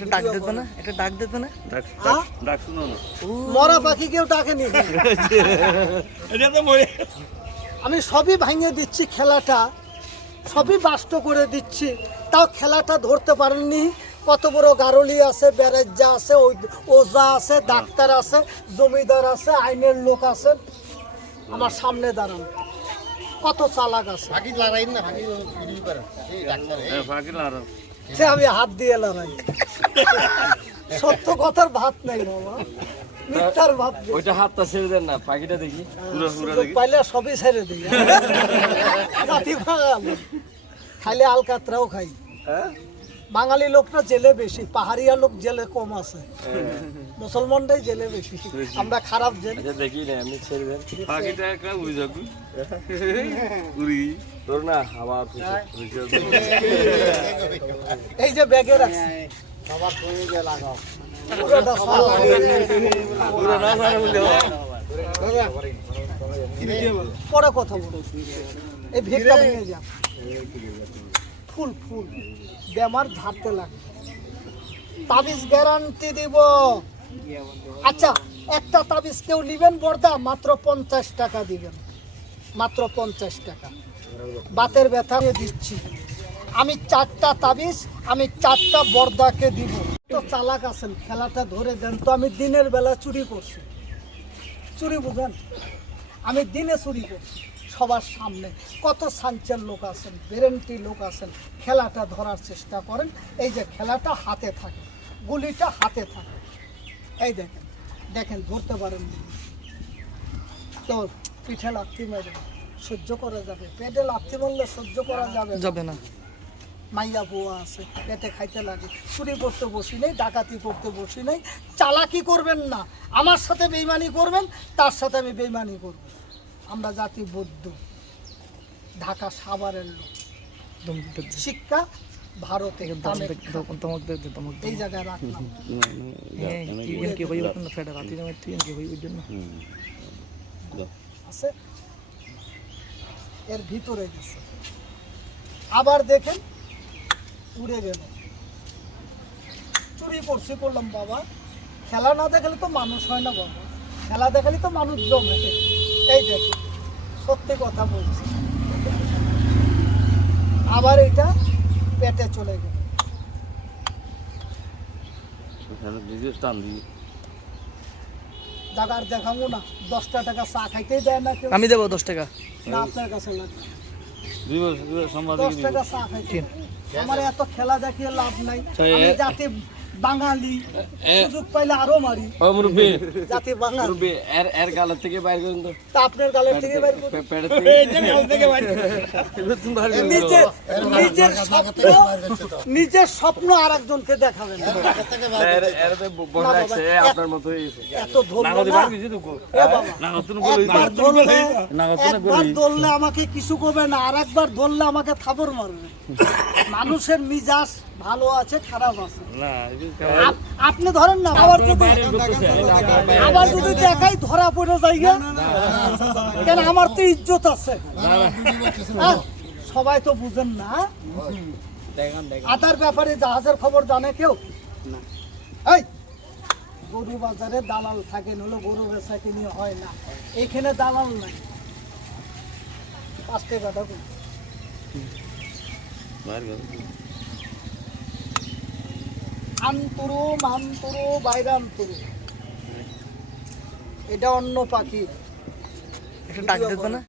একটা ডাক দিত না একটা ডাক দিত না। ডাক? ডাক শুনো না। মরা পাখি কেউ ডাকেনি। এটা তো মরে আমি সবই ভাঙিয়ে দিচ্ছি খেলাটা সবই বাষ্ট করে দিচ্ছি। তাও খেলাটা ধরতে পারেননি। কত বড় গারলি আছে ব্যারেজা আছে ওজা আছে ডাক্তার আছে জমিদার আছে আইনের লোক আছে। আমার সামনে দাঁড়ান। কত চালাক আছে। হ্যাঁ ফাঁকি লাগাও সে আমি হাত দিয়ে লড়াই। সত্য কথার ভাত নাই বাবা। মিথ্যার ভাত ওইটা হাতটা ছেড়ে দেন না পাখিটা দেখি। পুরো পুরো সুযোগ দেখি। পাইলে সবই ছেড়ে দিই। জাতি বাঙাল খাইলে আলকাতরাও খাই। বাঙালি লোকটা জেলে বেশি পাহাড়িয়া লোক জেলে কম আছে। মুসলমানটাই জেলে বেশি। আমরা খারাপ জেলে। আচ্ছা দেখি না একটা উড়ি উড়ি। ধর না আবার এই যে ব্যাগে রাখছি। পুরোটা পুরো না কথা বলব। এই ভিড়টা ভেঙে যা ফুল ফুল। বেমার ঝাড়তে লাগে। তাবিজ গ্যারান্টি দিব। আচ্ছা একটা তাবিজ কেউ নিবেন বর্দা? মাত্র পঞ্চাশ টাকা দিবেন। মাত্র পঞ্চাশ টাকা। বাতের ব্যথা দিচ্ছি। আমি চারটা তাবিজ, আমি চারটা বর্দাকে দিব। তো চালাক আছেন, খেলাটা ধরে দেন। তো আমি দিনের বেলা চুরি করছি। চুরি বুঝেন? আমি দিনে চুরি করছি। সবার সামনে কত সাঞ্চের লোক আছেন বেরেন্টি লোক আছেন খেলাটা ধরার চেষ্টা করেন। এই যে খেলাটা হাতে থাকে গুলিটা হাতে থাকে। এই দেখেন দেখেন ধরতে পারেন তো পিঠে লাথি মেরে সহ্য করা যাবে পেটে লাথি মারলে সহ্য করা যাবে। যাবে না। মাইয়া বুয়া আছে পেটে খাইতে লাগে চুরি করতে বসি নেই ডাকাতি করতে বসি নেই চালাকি করবেন না। আমার সাথে বেইমানি করবেন তার সাথে আমি বেইমানি করব। আমরা জাতি বৌদ্ধ। ঢাকা সাভারের লোক। শিক্ষা ভারতে এই জায়গায় রাখলাম। আছে? এর ভিতরে গেছে। আবার দেখেন উড়ে গেল। চুরি করছি করলাম বাবা। খেলা না দেখালে তো মানুষ হয় না বাবা। খেলা দেখালে তো মানুষ জমে। এই সত্যি কথা বলছি। আবার এটা পেটে চলে গেল। দেখাবো না দশটা টাকা চা খাইতেই দেয় না আমি দেবো দশ টাকা। না আপনার কাছে লাগবে। দুই বছর দুই বছর সোমবার দশ টাকা চা খাইতে আমার এত খেলা দেখিয়ে লাভ নাই। আমি জাতি বাঙালি সুযোগ পাইলে আরও মারি। ও মুরব্বী জাতি বাঙালি। মুরব্বী এর এর গালের থেকে বাইর করুন তো। তা আপনার গালের থেকে বের করুন। পে- পেটের থেকে। নিজের নিজের স্বপ্ন নিজের স্বপ্ন আর একজনকে দেখাবেন। এর এর তো। বড় না বাবা, লাগছে এত- আপনার মতোই এত ধরলো না তো বলি বলি আমাকে কিছু করবে না আর একবার ধরলে আমাকে থাপর মারবে। মানুষের মিজাজ ভালো আছে খারাপ আছে। আপনি ধরেন না আবার যদি আবার যদি দেখাই ধরা পড়ে যাই? কেন আমার তো ইজ্জত আছে? সবাই তো বুঝেন না। আদার ব্যাপারে জাহাজের খবর জানে কেউ? এই গরু বাজারে দালাল থাকেন হলো গরু বেচা কিনে হয় না। এখানে দালাল নাই। পাঁচ টাকা গেছি আন্তরু মান্তরু বাইরান্তরু এটা অন্য পাখি। এটা ডাক দিত না।